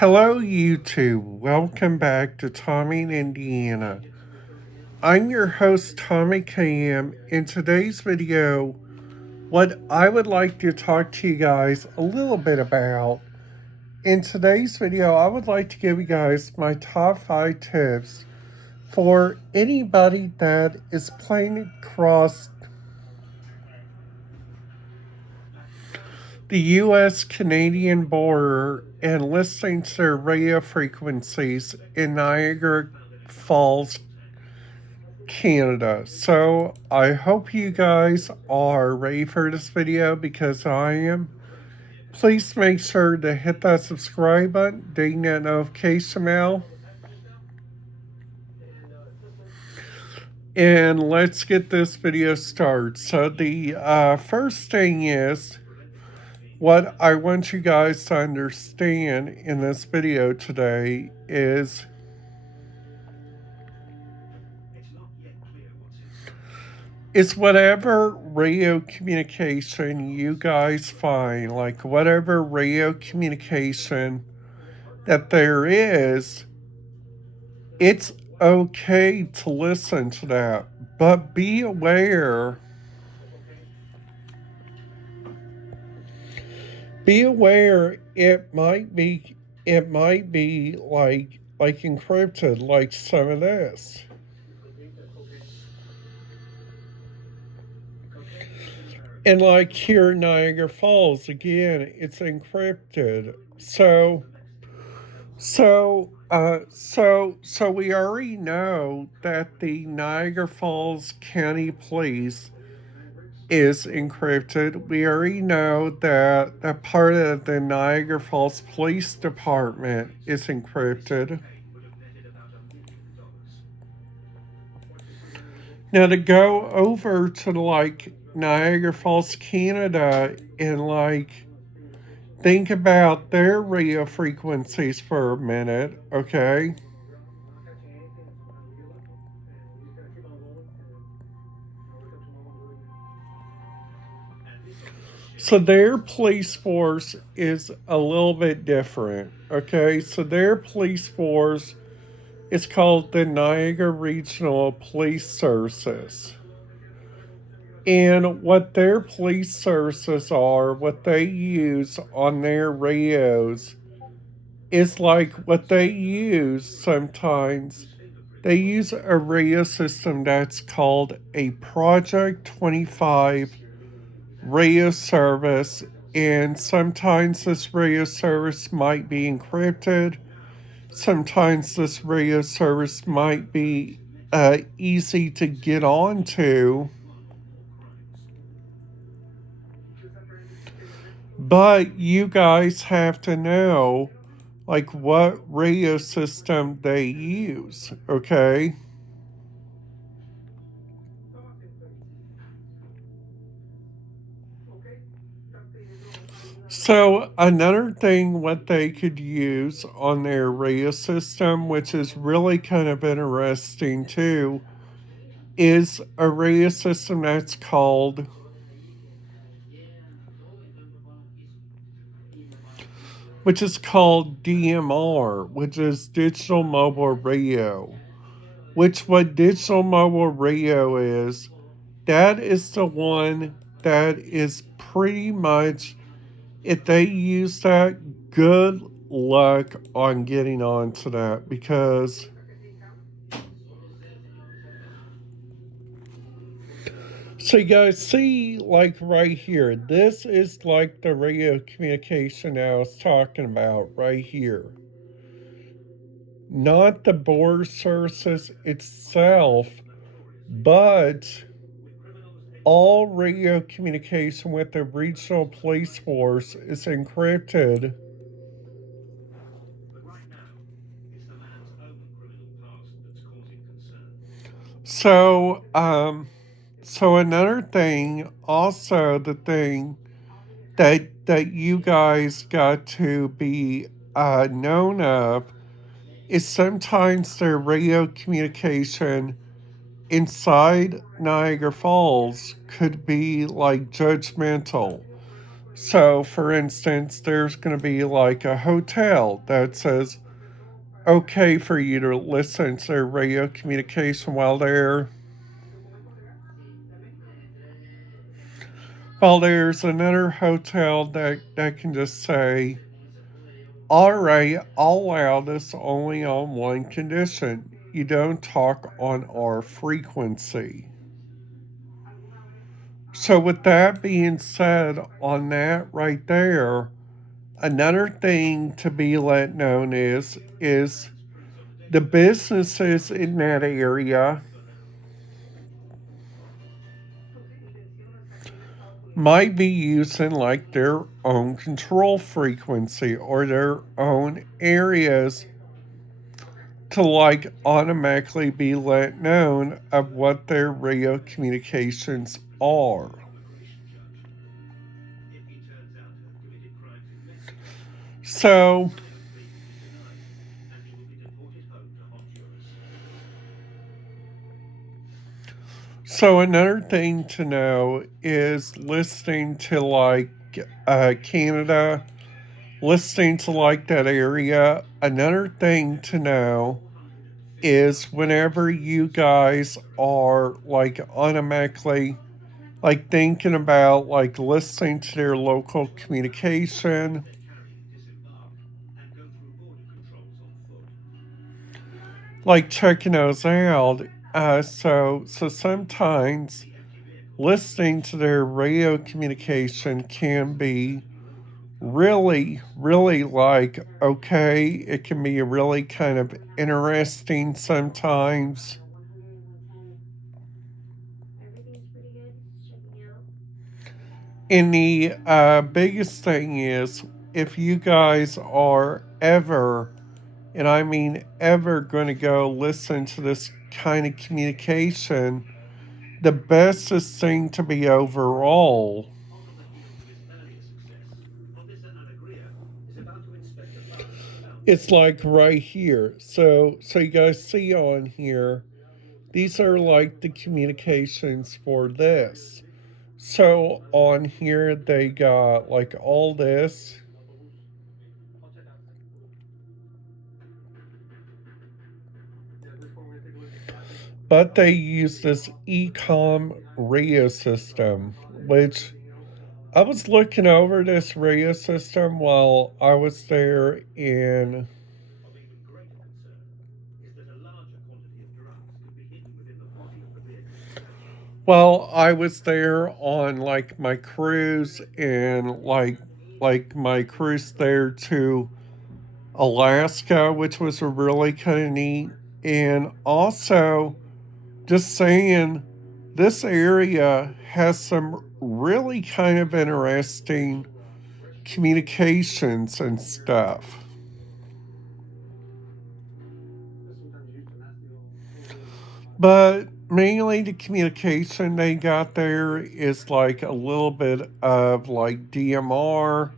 Hello, YouTube. Welcome back to Tommy in Indiana. I'm your host, Tommy KM. In today's video, what I would like to talk to you guys a little bit about. In today's video, I would like to give you guys my top 5 tips for anybody that is playing across the US Canadian border and listening to their radio frequencies in Niagara Falls, Canada. So I hope you guys are ready for this video because I am. Please make sure to hit that subscribe button, ding that notification bell, and let's get this video started. So the first thing is what I want you guys to understand in this video today is it's whatever radio communication you guys find, like whatever radio communication that there is, it's okay to listen to that. But be aware it might be like encrypted, like some of this. And like here in Niagara Falls, again, it's encrypted. So we already know that the Niagara Falls County Police is encrypted. We already know that a part of the Niagara Falls Police Department is encrypted. Now to go over to like Niagara Falls, Canada, and like think about their radio frequencies for a minute, okay? So their police force is a little bit different, okay? So their police force is called the Niagara Regional Police Services. And what their police services are, what they use on their radios, is like what they use sometimes. They use a radio system that's called a Project 25 radio service, and sometimes this radio service might be encrypted. Sometimes this radio service might be easy to get onto. But you guys have to know like what radio system they use, okay? So another thing what they could use on their radio system, which is really kind of interesting too, is a radio system that's called DMR, which is digital mobile radio. Which what digital mobile radio is, that is the one that is pretty much, if they use that, good luck on getting onto that, because so you guys see like right here, this is like the radio communication I was talking about right here. Not the border services itself, but all radio communication with the regional police force is encrypted. So, so another thing, also the thing that you guys got to be known of is sometimes their radio communication inside Niagara Falls could be like judgmental. So, for instance, there's going to be like a hotel that says, okay, for you to listen to their radio communication while there's another hotel that can just say, all right, I'll allow this only on one condition. You don't talk on our frequency. So, with that being said, on that right there, another thing to be let known is the businesses in that area might be using like their own control frequency or their own areas to like automatically be let known of what their radio communications are. So, so another thing to know is listening to like Canada, listening to like that area. Another thing to know is whenever you guys are like automatically like thinking about like listening to their local communication, like checking those out. So sometimes listening to their radio communication can be really like okay. It can be really kind of interesting sometimes. And the biggest thing is if you guys are ever, and I mean ever, going to go listen to this kind of communication, the bestest thing to be overall it's like right here. So you guys see on here, these are like the communications for this. So on here they got like all this, but they use this ecom radio system, which I was looking over this radio system while I was there in, well, I was there on like my cruise and like my cruise there to Alaska, which was a really kind of neat. And also just saying this area has some really kind of interesting communications and stuff. But mainly the communication they got there is like a little bit of like DMR.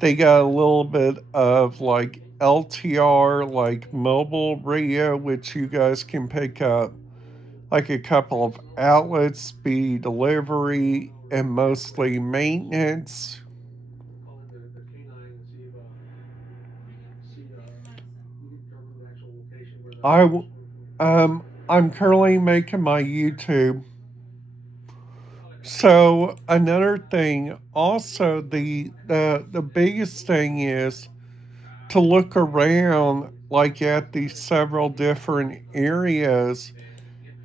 They got a little bit of like LTR, like mobile radio, which you guys can pick up like a couple of outlets, speed delivery, and mostly maintenance. I I'm currently making my YouTube. So another thing, also the biggest thing is to look around like at these several different areas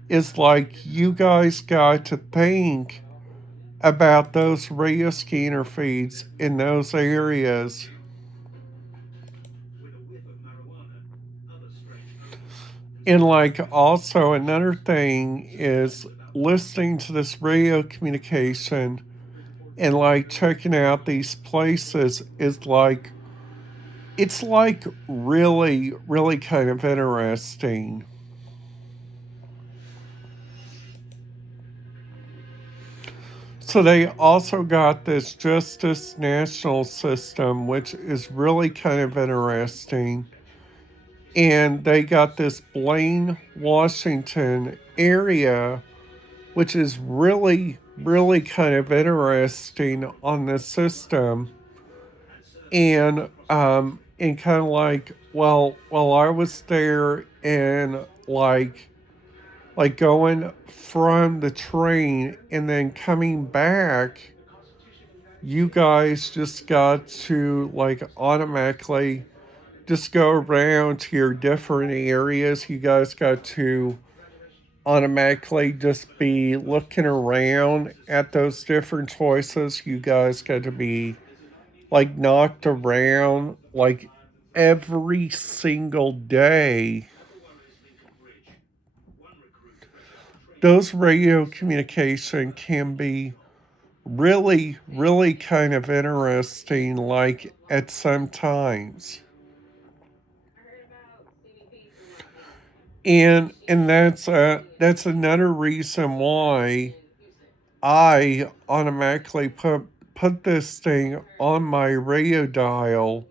is like you guys got to think about those radio scanner feeds in those areas. And like also another thing is listening to this radio communication and like checking out these places is like it's like really kind of interesting. So they also got this Justice National system, which is really kind of interesting. And they got this Blaine, Washington area, which is really really kind of interesting on this system. And kind of like, well, while I was there and like going from the train and then coming back, you guys just got to like automatically just go around to your different areas. You guys got to automatically just be looking around at those different choices. You guys got to be like knocked around like every single day. Those radio communication can be really, really kind of interesting, like at some times. And that's another reason why I automatically put this thing on my radio dial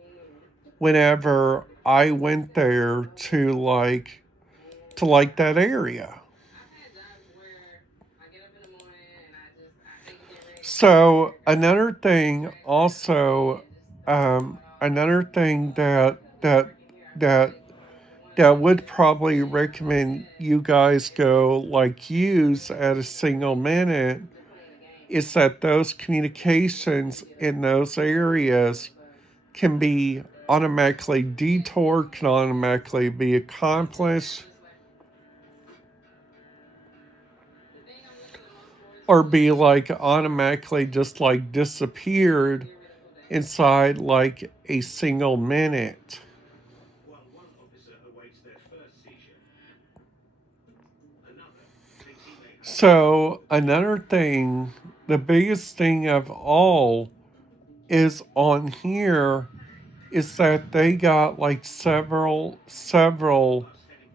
whenever I went there to like that area. So another thing that that would probably recommend you guys go like use at a single minute is that those communications in those areas can be automatically detoured, can automatically be accomplished, or be like automatically just like disappeared inside like a single minute. So, another thing, the biggest thing of all is on here is that they got like several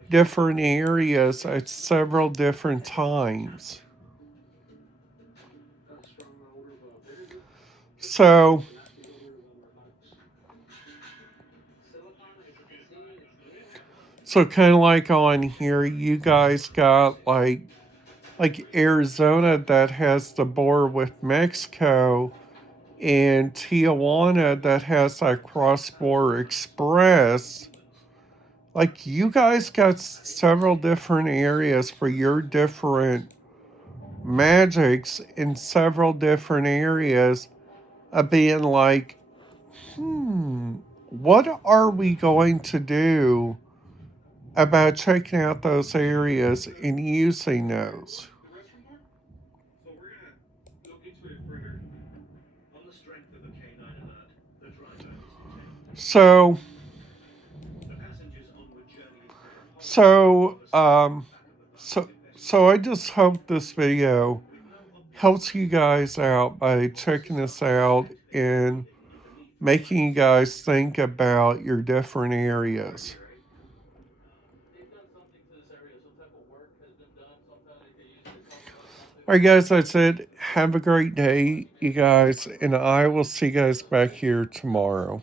different areas at several different times. So, so kind of like on here, you guys got like Arizona that has the border with Mexico, and Tijuana that has that cross border express. Like you guys got several different areas for your different magics in several different areas of being like, what are we going to do about checking out those areas and using those? So, so, um, so I just hope this video helps you guys out by checking this out and making you guys think about your different areas. All right, guys, that's it. Have a great day, you guys, and I will see you guys back here tomorrow.